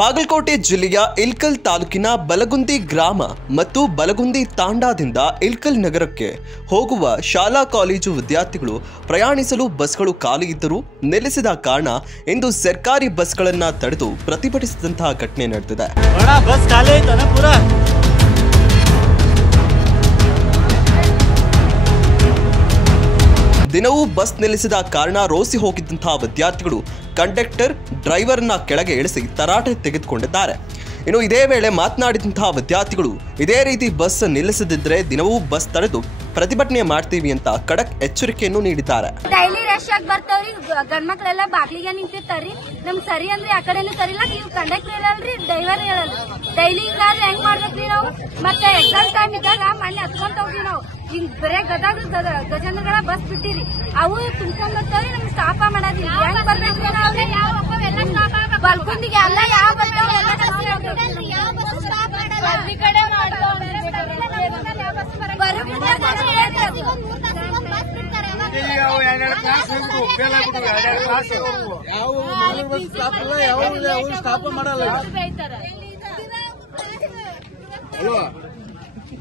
ಬಾಗಲಕೋಟೆ ಜಿಲ್ಲೆಯ ಇಲ್ಕಲ್ ತಾಲೂಕಿನ ಬಲಗುಂದಿ ಗ್ರಾಮ ಮತ್ತು ಬಲಗುಂದಿ ತಾಂಡಾದಿಂದ ಇಲ್ಕಲ್ ನಗರಕ್ಕೆ ಹೋಗುವ ಶಾಲಾ ಕಾಲೇಜು ವಿದ್ಯಾರ್ಥಿಗಳು ಪ್ರಯಾಣಿಸಲು ಬಸ್ಗಳು ಖಾಲಿ ಇದ್ದರೂ ನಿಲ್ಲಿಸಿದ ಕಾರಣ ಇಂದು ಸರ್ಕಾರಿ ಬಸ್ಗಳನ್ನು ತಡೆದು ಪ್ರತಿಭಟಿಸಿದಂತಹ ಘಟನೆ ನಡೆದಿದೆ. ದಿನವೂ ಬಸ್ ನಿಲ್ಲಿಸಿದ ಕಾರಣ ರೋಸಿ ಹೋಗಿದ್ದಂತಹ ವಿದ್ಯಾರ್ಥಿಗಳು ಕಂಡಕ್ಟರ್ ಡ್ರೈವರ್ನ ಕೆಳಗೆ ಇಳಿಸಿ ತರಾಟೆ ತೆಗೆದುಕೊಂಡಿದ್ದಾರೆ. ಇನ್ನು ಇದೇ ವೇಳೆ ಮಾತನಾಡಿದಂತಹ ವಿದ್ಯಾರ್ಥಿಗಳು ಇದೇ ರೀತಿ ಬಸ್ ನಿಲ್ಲಿಸದಿದ್ದರೆ ದಿನವೂ ಬಸ್ ತಡೆದು ಪ್ರತಿಭಟನೆ ಮಾಡ್ತೀವಿ ಅಂತ ಖಡಕ್ ಎಚ್ಚರಿಕೆಯನ್ನು ನೀಡಿದ್ದಾರೆ. ಡೈಲಿ ರಶ್ ಆಗಿ ಬರ್ತಾವ್ರಿ, ಗಂಡ್ಮಕ್ಳೆಲ್ಲ ಬಾಗ್ಲಿಗೆ ನಿಂತಿರ್ತಾರ್ರಿ. ನಮ್ ಸರಿ ಅಂದ್ರೆ ಆ ಕಡೆನೂ ಸರಿಲ್ಲ, ನೀವು ಕಂಡಕ್ಟರ್ ಹೇಳಲ್ರಿ, ಡ್ರೈವರ್ ಹೇಳಲ್ರಿ. ಡೈಲಿ ಹಿಂಗಾದ್ರೆ ಹೆಂಗ್ ಮಾಡ್ಬೇಕ್ರಿ ನಾವು? ಮತ್ತೆ ಎಕ್ಸಾಮ್ ಟೈಮ್ ಇದ್ದಾಗ ಮೊನ್ನೆ ಹತ್ಕೊಂತ ಹೋಗಿ ನಾವು ಹಿಂಗ್ ಬರೇ ಗಜೇಂದ್ರಗಳ ಬಸ್ ಬಿಟ್ಟಿರಿ, ಅವು ತುಂಬ್ಕೊಂಡ್ ಬರ್ತಾವ್ರಿ. ನಮ್ಗೆ ಸ್ಟಾಪ ಮಾಡೋದಿಲ್ಲ, ಹೆಂಗ್ ಬರ್ಬೇಕ್ರಿ ನಾವ್ರಿ? ಬಲ್ಕುಂದಿಗೆ ಅಲ್ಲ ಯಾವ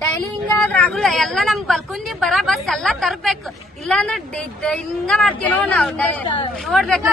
ಡೈಲಿ ಹಿಂಗಾದ್ರಾಗಲ್ಲ. ಎಲ್ಲ ನಮ್ ಬಲ್ಕುಂದಿ ಬರ ಬಸ್ ಎಲ್ಲ ತರ್ಬೇಕು, ಇಲ್ಲಾಂದ್ರೆ ಹಿಂಗ ಮಾಡ್ತೀವಿ ನಾವು ನೋಡ್ಬೇಕು.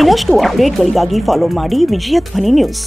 ಇನ್ನಷ್ಟು ಅಪ್ಡೇಟ್ಗಳಿಗಾಗಿ ಫಾಲೋ ಮಾಡಿ ವಿಜಯ ಧ್ವನಿ ನ್ಯೂಸ್.